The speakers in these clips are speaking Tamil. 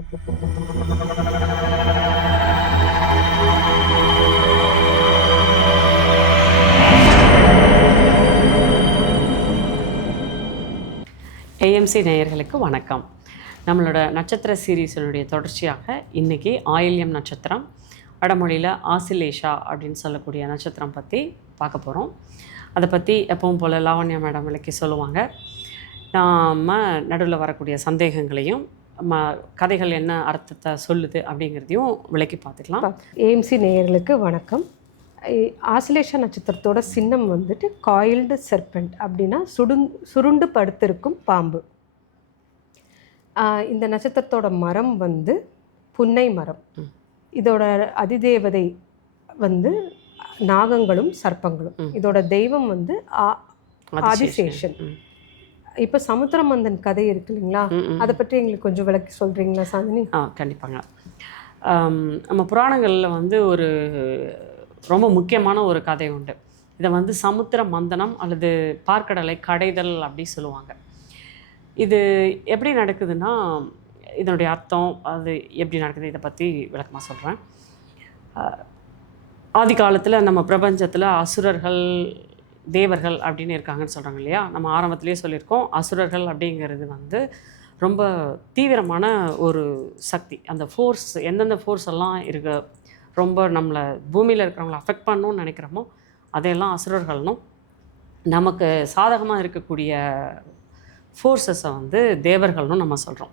ஏஎம்சி நேயர்களுக்கு வணக்கம். நம்மளோட நட்சத்திர சீரீஸனுடைய தொடர்ச்சியாக இன்றைக்கி ஆயில்யம் நட்சத்திரம், வடமொழியில் ஆசிலேஷா அப்படின்னு சொல்லக்கூடிய நட்சத்திரம் பற்றி பார்க்க போகிறோம். அதை பற்றி எப்பவும் போல் லாவண்யா மேடம் விளக்கி சொல்லுவாங்க. நாம் நடுவில் வரக்கூடிய சந்தேகங்களையும் கதைகள் என்ன அர்த்தத்தை சொல்லுது அப்படிங்கிறதையும் விளக்கி பார்த்துக்கலாம். ஏஎம்சி நேயர்களுக்கு வணக்கம். ஆசிலேஷா நட்சத்திரத்தோட சின்னம் வந்துட்டு காயில்டு செர்பெண்ட், அப்படின்னா சுருண்டு படுத்திருக்கும் பாம்பு. இந்த நட்சத்திரத்தோட மரம் வந்து புன்னை மரம். இதோட அதிதேவதை வந்து நாகங்களும் சர்ப்பங்களும். இதோட தெய்வம் வந்து ஆதிசேஷன். இப்போ சமுத்திரமந்தன் கதை இருக்கு இல்லைங்களா, அதை பற்றி எங்களுக்கு கொஞ்சம் விளக்கி சொல்கிறீங்களா சாந்தினி? கண்டிப்பாங்க. நம்ம புராணங்களில் வந்து ஒரு ரொம்ப முக்கியமான ஒரு கதை உண்டு. இதை வந்து சமுத்திர மந்தனம் அல்லது பார்க்கடலை கடைதல் அப்படி சொல்லுவாங்க. இது எப்படி நடக்குதுன்னா, இதனுடைய அர்த்தம் அது எப்படி நடக்குது இதை பற்றி விளக்கமாக சொல்கிறேன். ஆதி காலத்தில் நம்ம பிரபஞ்சத்தில் அசுரர்கள் தேவர்கள் அப்படின்னு இருக்காங்கன்னு சொல்கிறாங்க இல்லையா. நம்ம ஆரம்பத்திலே சொல்லியிருக்கோம், அசுரர்கள் அப்படிங்கிறது வந்து ரொம்ப தீவிரமான ஒரு சக்தி. அந்த ஃபோர்ஸ், எந்தெந்த ஃபோர்ஸ் எல்லாம் இருக்க ரொம்ப நம்மளை பூமியில் இருக்கிறவங்கள அஃபெக்ட் பண்ணணும்னு நினைக்கிறோமோ அதையெல்லாம் அசுரர்கள்னும், நமக்கு சாதகமாக இருக்கக்கூடிய ஃபோர்ஸஸை வந்து தேவர்கள்னும் நம்ம சொல்கிறோம்.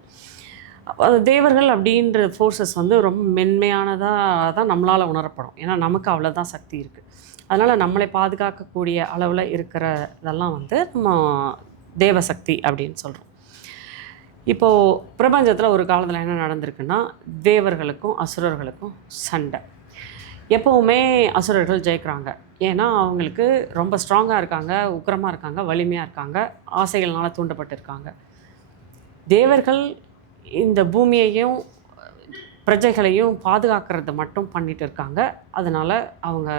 அது தேவர்கள் அப்படின்ற ஃபோர்ஸஸ் வந்து ரொம்ப மென்மையானதாக தான் நம்மளால் உணரப்படும். ஏன்னா நமக்கு அவ்வளோதான் சக்தி இருக்குது. அதனால் நம்மளை பாதுகாக்கக்கூடிய அளவில் இருக்கிறதெல்லாம் வந்து நம்ம தேவசக்தி அப்படின்னு சொல்கிறோம். இப்போது பிரபஞ்சத்தில் ஒரு காலத்தில் என்ன நடந்திருக்குன்னா, தேவர்களுக்கும் அசுரர்களுக்கும் சண்டை. எப்போவுமே அசுரர்கள் ஜெயிக்கிறாங்க. ஏன்னா அவங்களுக்கு ரொம்ப ஸ்ட்ராங்காக இருக்காங்க, உக்கிரமாக இருக்காங்க, வலிமையாக இருக்காங்க, ஆசைகள்னால் தூண்டப்பட்டிருக்காங்க. தேவர்கள் இந்த பூமியையும் பிரஜைகளையும் பாதுகாக்கிறத மட்டும் பண்ணிட்டு இருக்காங்க. அதனால் அவங்க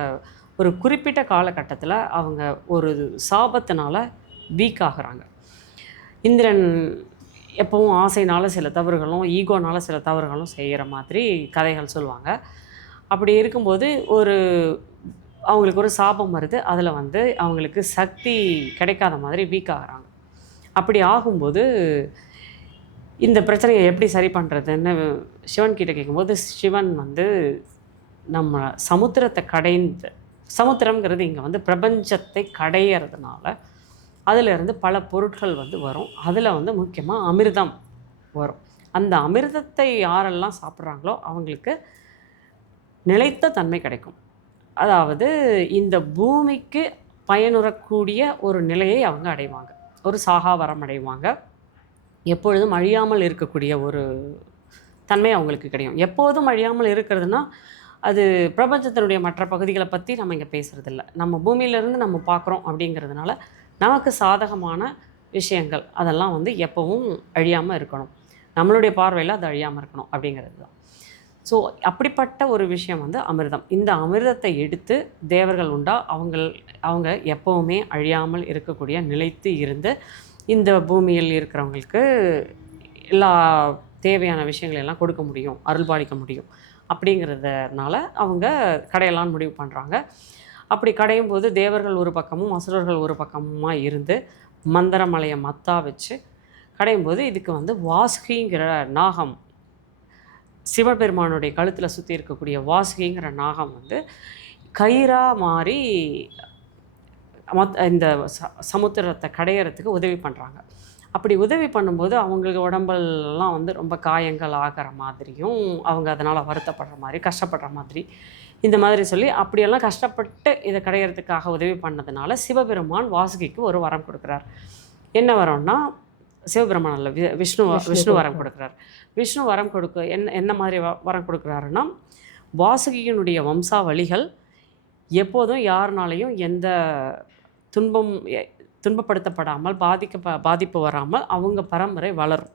ஒரு குறிப்பிட்ட காலகட்டத்தில் அவங்க ஒரு சாபத்தினால் வீக் ஆகுறாங்க. இந்திரன் எப்பவும் ஆசைனால் சில தவறுகளும் ஈகோனால் சில தவறுகளும் செய்கிற மாதிரி கதைகள் சொல்லுவாங்க. அப்படி இருக்கும்போது அவங்களுக்கு ஒரு சாபம் வருது. அதில் வந்து அவங்களுக்கு சக்தி கிடைக்காத மாதிரி வீக் ஆகுறாங்க. அப்படி ஆகும்போது இந்த பிரச்சனையை எப்படி சரி பண்ணுறதுன்னு சிவன் கிட்ட கேட்கும்போது, சிவன் வந்து நம்ம சமுத்திரத்தை சமுத்திரங்கிறது இங்கே வந்து பிரபஞ்சத்தை கடையிறதுனால அதிலிருந்து பல பொருட்கள் வந்து வரும். அதில் வந்து முக்கியமாக அமிர்தம் வரும். அந்த அமிர்தத்தை யாரெல்லாம் சாப்பிட்றாங்களோ அவங்களுக்கு நிலைத்த தன்மை கிடைக்கும். அதாவது இந்த பூமிக்கு பயனுறக்கூடிய ஒரு நிலையை அவங்க அடைவாங்க, ஒரு சாகாவரம் அடைவாங்க. எப்பொழுதும் அழியாமல் இருக்கக்கூடிய ஒரு தன்மை அவங்களுக்கு கிடைக்கும். எப்போதும் அழியாமல் இருக்கிறதுனா அது பிரபஞ்சத்தினுடைய மற்ற பகுதிகளை பற்றி நம்ம இங்கே பேசுகிறதில்ல. நம்ம பூமியிலேருந்து நம்ம பார்க்குறோம் அப்படிங்கிறதுனால நமக்கு சாதகமான விஷயங்கள் அதெல்லாம் வந்து எப்போவும் அழியாமல் இருக்கணும், நம்மளுடைய பார்வையில் அது அழியாமல் இருக்கணும் அப்படிங்கிறது தான். ஸோ அப்படிப்பட்ட ஒரு விஷயம் வந்து அமிர்தம். இந்த அமிர்தத்தை எடுத்து தேவர்கள் உண்டா அவங்க எப்போவுமே அழியாமல் இருக்கக்கூடிய நிலைத்து இருந்து இந்த பூமியில் இருக்கிறவங்களுக்கு எல்லா தேவையான விஷயங்களெல்லாம் கொடுக்க முடியும், அருள்பாலிக்க முடியும் அப்படிங்கிறதுனால அவங்க கடையெல்லாம் முடிவு பண்ணுறாங்க. அப்படி கடையும் போது தேவர்கள் ஒரு பக்கமும் அசுரர்கள் ஒரு பக்கமுமா இருந்து மந்திரமலையை மத்தா வச்சு கடையும் போது இதுக்கு வந்து வாசுகிங்கிற நாகம், சிவபெருமானுடைய கழுத்தில் சுற்றி இருக்கக்கூடிய வாசுகிங்கிற நாகம் வந்து கயிறாக மாறி இந்த சமுத்திரத்தை கடையிறதுக்கு உதவி பண்ணுறாங்க. அப்படி உதவி பண்ணும்போது அவங்களுக்கு உடம்பெல்லாம் வந்து ரொம்ப காயங்கள் ஆகிற மாதிரியும், அவங்க அதனால் வருத்தப்படுற மாதிரி, கஷ்டப்படுற மாதிரி, இந்த மாதிரி சொல்லி அப்படியெல்லாம் கஷ்டப்பட்டு இதை கடையிறதுக்காக உதவி பண்ணதுனால சிவபெருமான் வாசுகிக்கு ஒரு வரம் கொடுக்குறார். என்ன வரம்னா, சிவபெருமான் அல்ல, விஷ்ணு வரம் கொடுக்குறார். விஷ்ணு வரம் என்ன மாதிரி வரம் கொடுக்குறாருன்னா, வாசுகியினுடைய வம்சாவளிகள் எப்போதும் யாருனாலையும் எந்த துன்பப்படுத்தப்படாமல் பாதிப்பு வராமல் அவங்க பரம்பரை வளரும்.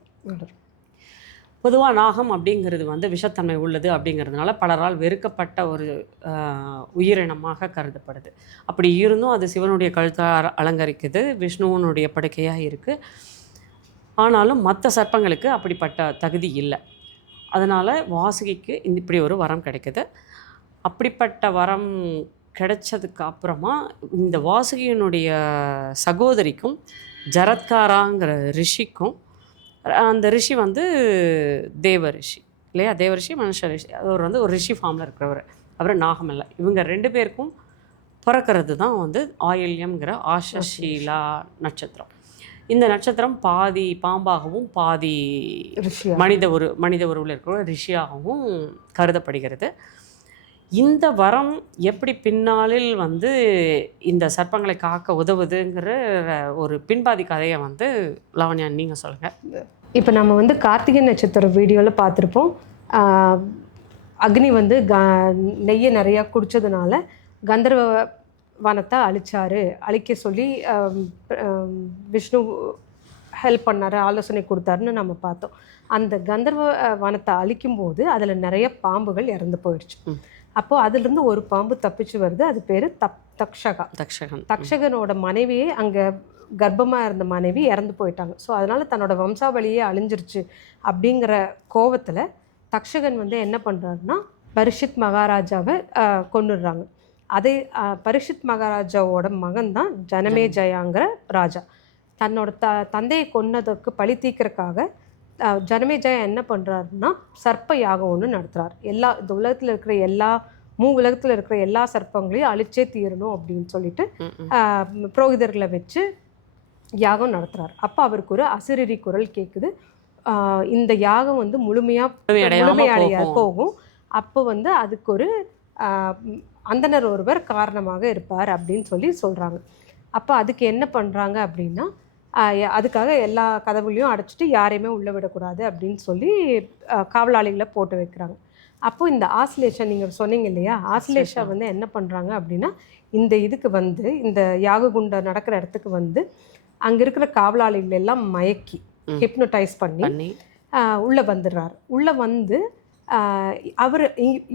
பொதுவாக நாகம் அப்படிங்கிறது வந்து விஷத்தன்மை உள்ளது அப்படிங்கிறதுனால பலரால் வெறுக்கப்பட்ட ஒரு உயிரினமாக கருதப்படுது. அப்படி இருந்தும் அது சிவனுடைய கழுத்தை அலங்கரிக்குது, விஷ்ணுவனுடைய படுக்கையாக இருக்குது. ஆனாலும் மற்ற சர்ப்பங்களுக்கு அப்படிப்பட்ட தகுதி இல்லை. அதனால் வாசுகிக்கு இப்படி ஒரு வரம் கிடைக்குது. அப்படிப்பட்ட வரம் கிடைச்சதுக்கு அப்புறமா இந்த வாசுகியினுடைய சகோதரிக்கும் ஜரத்காராங்கிற ரிஷிக்கும், அந்த ரிஷி வந்து தேவ ரிஷி இல்லையா, தேவ ரிஷி மனுஷ ரிஷி, அவர் வந்து ஒரு ரிஷி ஃபார்மில் இருக்கிறவர், அவர் நாகமல்ல. இவங்க 2 பேருக்கும் பிறக்கிறது தான் வந்து ஆயில்யம்ங்கிற ஆஷஷீலா நட்சத்திரம். இந்த நட்சத்திரம் பாதி பாம்பாகவும் பாதி மனித உருவில் இருக்கிற ரிஷியாகவும் கருதப்படுகிறது. இந்த வரம் எப்படி பின்னாளில் வந்து இந்த சர்ப்பங்களை காக்க உதவுதுங்கிற ஒரு பின்பாதி கதையை வந்து லாவண்யா நீங்கள் சொல்லுங்கள். இப்போ நம்ம வந்து கார்த்திகை நட்சத்திரம் வீடியோவில் பார்த்துருப்போம். அக்னி வந்து நெய்யை நிறையா குடித்ததுனால கந்தர்வ வனத்தை அழிக்க சொல்லி விஷ்ணு ஹெல்ப் பண்ணார், ஆலோசனை கொடுத்தாருன்னு நம்ம பார்த்தோம். அந்த கந்தர்வ வனத்தை அழிக்கும்போது அதில் நிறைய பாம்புகள் இறந்து போயிடுச்சு. அப்போது அதிலிருந்து ஒரு பாம்பு தப்பிச்சு வருது, அது பேர் தக்ஷகனோட மனைவியே, அங்கே கர்ப்பமாக இருந்த மனைவி இறந்து போயிட்டாங்க. ஸோ அதனால் தன்னோட வம்சாவளியே அழிஞ்சிருச்சு அப்படிங்கிற கோவத்தில் தக்ஷகன் வந்து என்ன பண்ணுறாருன்னா பரீட்சித் மகாராஜாவை கொன்னுடுறாங்க. அதே பரீட்சித் மகாராஜாவோட மகன் தான் ஜனமேஜயாங்கிற ராஜா. தன்னோட தந்தையை கொன்னதுக்கு பழி தீர்க்கறதுக்காக ஜனமேஜயா என்ன பண்ணுறாருன்னா சர்ப்ப யாகம் ஒன்று நடத்துகிறார். இந்த உலகத்தில் இருக்கிற உலகத்தில் இருக்கிற எல்லா சர்ப்பங்களையும் அழிச்சே தீரணும் அப்படின்னு சொல்லிட்டு புரோகிதர்களை வச்சு யாகம் நடத்துகிறார். அப்போ அவருக்கு ஒரு அசிரரி குரல் கேட்குது, இந்த யாகம் வந்து முழுமையடைய போகும், அப்போ வந்து அதுக்கு ஒரு அந்தனர் ஒருவர் காரணமாக இருப்பார் அப்படின்னு சொல்கிறாங்க. அப்போ அதுக்கு என்ன பண்ணுறாங்க அப்படின்னா அதுக்காக எல்லா கதவுலையும் அடைச்சிட்டு யாரையுமே உள்ளே விடக்கூடாது அப்படின்னு சொல்லி காவலாளிகளை போட்டு வைக்கிறாங்க. அப்போது இந்த ஆஸ்லேஷா நீங்கள் சொன்னீங்க இல்லையா, ஆஸ்லேஷா வந்து என்ன பண்ணுறாங்க அப்படின்னா இதுக்கு வந்து இந்த யாககுண்ட நடக்கிற இடத்துக்கு வந்து அங்கே இருக்கிற காவலாளிகள் எல்லாம் மயக்கி ஹிப்னோடைஸ் பண்ணி உள்ளே வந்துடுறாரு. உள்ளே வந்து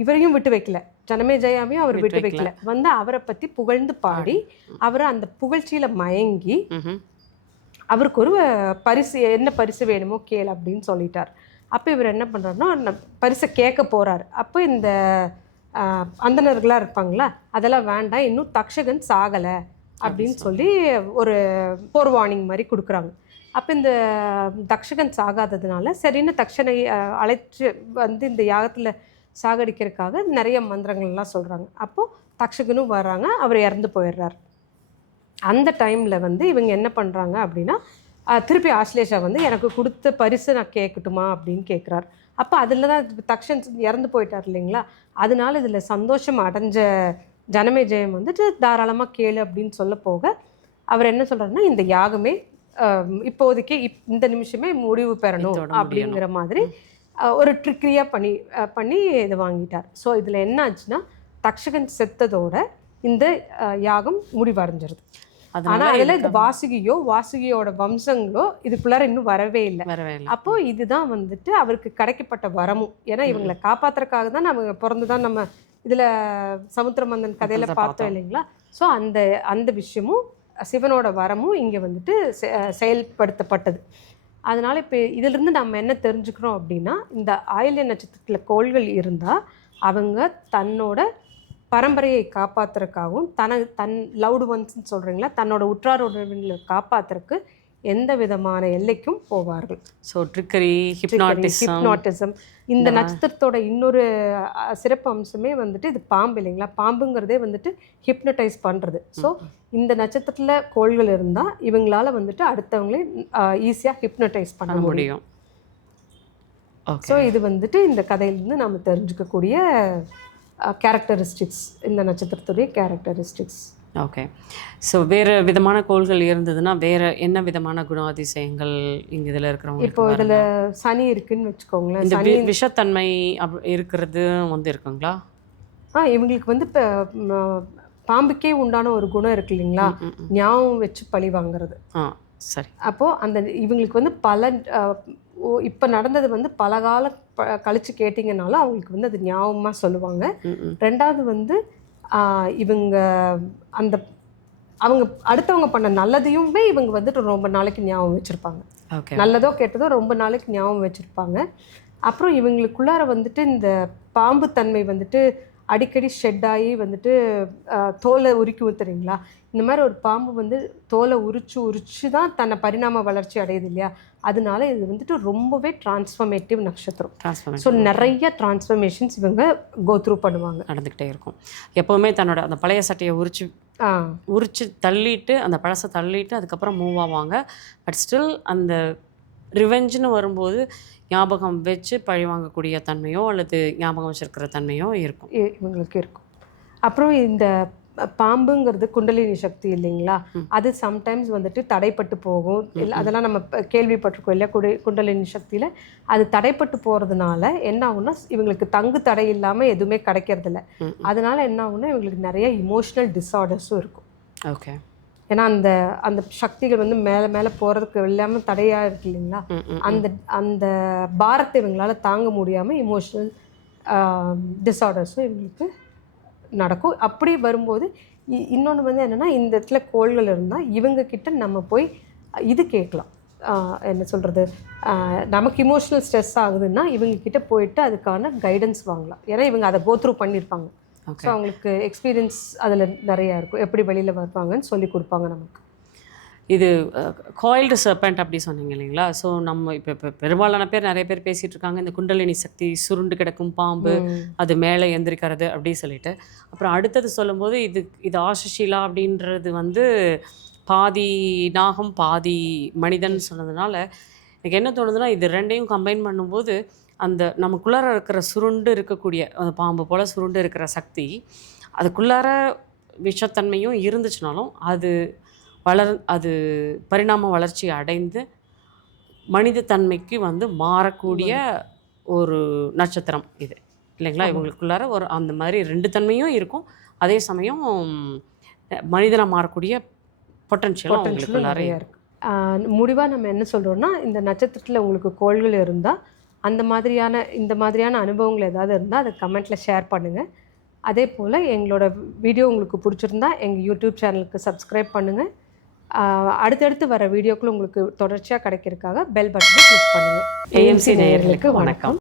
இவரையும் விட்டு வைக்கல, ஜனமேஜயாவையும் அவர் விட்டு வைக்கல, வந்து அவரை பற்றி புகழ்ந்து பாடி அவரை அந்த புகழ்ச்சியில் மயங்கி அவருக்கு ஒரு என்ன பரிசு வேணுமோ கேள் அப்படின்னு சொல்லிட்டார். அப்போ இவர் என்ன பண்ணுறாருன்னா பரிசை கேட்க போகிறார். அப்போ இந்த அந்தணர்களாக இருப்பாங்களா, அதெல்லாம் வேண்டாம், இன்னும் தக்ஷகன் சாகலை அப்படின்னு சொல்லி ஒரு போர் வார்னிங் மாதிரி கொடுக்குறாங்க. அப்போ இந்த தக்ஷகன் சாகாததுனால சரின்னு தக்ஷனை அழைச்சி வந்து இந்த யாகத்தில் சாகடிக்கிறதுக்காக நிறைய மந்திரங்கள்லாம் சொல்கிறாங்க. அப்போது தக்ஷகனும் வர்றாங்க, அவர் இறந்து போயிடுறார். அந்த டைமில் வந்து இவங்க என்ன பண்ணுறாங்க அப்படின்னா திருப்பி ஆஸ்லேஷா வந்து எனக்கு கொடுத்த பரிசு நான் கேட்கட்டுமா அப்படின்னு கேட்குறாரு. அப்போ அதில் தான் தக்ஷன் இறந்து போயிட்டார் இல்லைங்களா, அதனால இதில் சந்தோஷம் அடைஞ்ச ஜனமேஜயம் வந்துட்டு தாராளமாக கேளு அப்படின்னு சொல்ல போக அவர் என்ன சொல்கிறாருன்னா இந்த யாகமே இப்போதைக்கு இந்த நிமிஷமே முடிவு பெறணும் அப்படிங்கிற மாதிரி ஒரு ட்ரிக்ரியாக பண்ணி இதை வாங்கிட்டார். ஸோ இதில் என்ன ஆச்சுன்னா தக்ஷகன் செத்ததோட இந்த யாகம் முடிவடைஞ்சிருது. ஆனால் அதில் இந்த வாசுகியோட வம்சங்களோ இதுக்குள்ளார இன்னும் வரவே இல்லை. அப்போ இதுதான் வந்துட்டு அவருக்கு கிடைக்கப்பட்ட வரமும். ஏன்னா இவங்களை காப்பாற்றுறதுக்காக தான் நம்ம பிறந்துதான் நம்ம இதில் சமுத்திரமந்தன் கதையில் பார்த்தோம் இல்லைங்களா. ஸோ அந்த விஷயமும் சிவனோட வரமும் இங்கே வந்துட்டு செயல்படுத்தப்பட்டது. அதனால் இப்போ இதிலிருந்து நம்ம என்ன தெரிஞ்சுக்கிறோம் அப்படின்னா இந்த ஆயில்ய நட்சத்திரத்தில் கோள்கள் இருந்தால் அவங்க தன்னோட பரம்பரையை காப்பாற்றுறதுக்காகவும் தன் லவ்டு ஒன்ஸ்ன்னு சொல்கிறீங்களா, தன்னோட உற்றார் உறவினர்களை காப்பாற்றுறதுக்கு எந்த விதமான எல்லைக்கும் போவார்கள். So trickery, hypnotism. இந்த நட்சத்திரத்தோட இன்னொரு சிறப்பு அம்சமே வந்துட்டு இது பாம்பு இல்லைங்களா, பாம்புங்கிறதே வந்துட்டு ஹிப்னடைஸ் பண்ணுறது. ஸோ இந்த நட்சத்திரத்தில் கோள்கள் இருந்தால் இவங்களால வந்துட்டு அடுத்தவங்களே ஈஸியாக ஹிப்னடைஸ் பண்ண முடியும். ஸோ இது வந்துட்டு இந்த கதையிலேருந்து நம்ம தெரிஞ்சுக்கக்கூடிய கேரக்டரிஸ்டிக்ஸ், இந்த நட்சத்திரத்துடைய கேரக்டரிஸ்டிக்ஸ். ஓகே. ஸோ வேறு விதமான கோள்கள் இருந்ததுன்னா வேறு என்ன விதமான குணாதிசயங்கள் இங்கே இதில் இருக்கிறவங்க? இப்போ இதில் சனி இருக்குன்னு வச்சுக்கோங்களேன், இந்த விஷத்தன்மை இருக்கிறது வந்து இருக்குங்களா? இவங்களுக்கு வந்து இப்போ பாம்புக்கே உண்டான ஒரு குணம் இருக்கு இல்லைங்களா, ஞாபகம் வச்சு பழி வாங்குறது. சரி. அப்போது இவங்களுக்கு வந்து இப்போ நடந்தது வந்து பல காலம் கழித்து கேட்டிங்கனால அவங்களுக்கு வந்து அது ஞாபகமாக சொல்லுவாங்க. ரெண்டாவது வந்து இவங்க அவங்க அடுத்தவங்க பண்ண நல்லதையுமே இவங்க வந்துட்டு ரொம்ப நாளைக்கு ஞாபகம் வச்சுருப்பாங்க. நல்லதோ கெட்டதோ ரொம்ப நாளைக்கு ஞாபகம் வச்சுருப்பாங்க. அப்புறம் இவங்களுக்குள்ளார வந்துட்டு இந்த பாம்பு தன்மை வந்துட்டு அடிக்கடி ஷெட் ஆகி வந்துட்டு தோலை உரிக்கி ஊத்துறீங்களா, இந்த மாதிரி ஒரு பாம்பு வந்து தோலை உரிச்சு தான் தன்னை பரிணாம வளர்ச்சி அடையுது இல்லையா, அதனால இது வந்துட்டு ரொம்பவே டிரான்ஸ்ஃபர்மேட்டிவ் நட்சத்திரம். ஸோ நிறைய டிரான்ஸ்ஃபர்மேஷன்ஸ் இவங்க கோத்ரூ பண்ணுவாங்க, நடந்துக்கிட்டே இருக்கும். எப்போவுமே தன்னோட அந்த பழைய சட்டையை உரிச்சு தள்ளிட்டு, அந்த பழசை தள்ளிட்டு அதுக்கப்புறம் மூவ் ஆவாங்க. பட் ஸ்டில் அந்த ரிவெஞ்சுன்னு வரும்போது ஞாபகம் வச்சு பழி வாங்கக்கூடிய தன்மையோ அல்லது ஞாபகம் வச்சிருக்கிற தன்மையோ இருக்கும், இவங்களுக்கு இருக்கும். அப்புறம் இந்த பாம்புங்கிறது குண்டலினி சக்தி இல்லைங்களா, அது சம்டைம்ஸ் வந்துட்டு தடைப்பட்டு போகும். இல்லை அதெல்லாம் நம்ம கேள்விப்பட்டிருக்கோம் இல்லையா, குண்டலினி சக்தியில் அது தடைப்பட்டு போகிறதுனால என்ன ஆகும்னா இவங்களுக்கு தங்கு தடை இல்லாமல் எதுவுமே கிடைக்கிறதில்ல. அதனால என்ன ஆகும்னா இவங்களுக்கு நிறைய இமோஷ்னல் டிஸார்டர்ஸும் இருக்கும். ஓகே. ஏன்னா அந்த அந்த சக்திகள் வந்து மேலே மேலே போகிறதுக்கு இல்லாமல் தடையாக இருக்கு இல்லைங்களா, அந்த அந்த பாரத்தை இவங்களால தாங்க முடியாமல் இமோஷ்னல் டிஸார்டர்ஸும் இவங்களுக்கு நடக்கும். அப்படி வரும்போது இன்னொன்று வந்து என்னென்னா, இந்த இடத்துல கோள்கள் இருந்தால் இவங்கக்கிட்ட நம்ம போய் இது கேட்கலாம், என்ன சொல்கிறது, நமக்கு இமோஷ்னல் ஸ்ட்ரெஸ் ஆகுதுன்னா இவங்கக்கிட்ட போயிட்டு அதுக்கான கைடன்ஸ் வாங்கலாம். ஏன்னா இவங்க அதை கோத்ரூ பண்ணியிருப்பாங்க. ஸோ அவங்களுக்கு எக்ஸ்பீரியன்ஸ் அதில் நிறையா இருக்கும், எப்படி வெளியில் வருவாங்கன்னு சொல்லி கொடுப்பாங்க நமக்கு. இது காயில்டு சர்பெண்ட் அப்படி சொன்னீங்க இல்லைங்களா. ஸோ நம்ம இப்போ பெரும்பாலான பேர் நிறைய பேர் பேசிகிட்டு இருக்காங்க இந்த குண்டலினி சக்தி, சுருண்டு கிடக்கும் பாம்பு, அது மேலே எந்திரிக்கிறது அப்படி சொல்லிட்டு. அப்புறம் அடுத்தது சொல்லும்போது இது ஆஷஷீலா அப்படின்றது வந்து பாதி நாகம் பாதி மனிதன் சொன்னதுனால எனக்கு என்ன தோணுதுன்னா, இது ரெண்டையும் கம்பைன் பண்ணும்போது அந்த நமக்குள்ளார இருக்கிற சுருண்டு இருக்கக்கூடிய அந்த பாம்பு போல் சுருண்டு இருக்கிற சக்தி, அதுக்குள்ளார விஷத்தன்மையும் இருந்துச்சுனாலும் அது பரிணாம வளர்ச்சி அடைந்து மனித தன்மைக்கு வந்து மாறக்கூடிய ஒரு நட்சத்திரம் இது இல்லைங்களா. இவங்களுக்குள்ளார ஒரு அந்த மாதிரி ரெண்டு தன்மையும் இருக்கும், அதே சமயம் மனிதனாக மாறக்கூடிய பொட்டன்ஷியலும் அவங்களுக்குள்ளார இருக்குது. முடிவாக நம்ம என்ன சொல்கிறோன்னா, இந்த நட்சத்திரத்தில் உங்களுக்கு கோள்கள் இருந்தால் இந்த மாதிரியான அனுபவங்கள் ஏதாவது இருந்தால் அதை கமெண்ட்டில் ஷேர் பண்ணுங்கள். அதே போல் எங்களோட வீடியோ உங்களுக்கு பிடிச்சிருந்தா எங்கள் யூடியூப் சேனலுக்கு சப்ஸ்கிரைப் பண்ணுங்கள். அடுத்தடுத்து வர வீடியோக்கள் உங்களுக்கு தொடர்ச்சியாக கிடைக்கிறதுக்காக பெல் பட்டனை கிளிக் பண்ணுங்கள். ஏஎம்சி நேயர்களுக்கு வணக்கம்.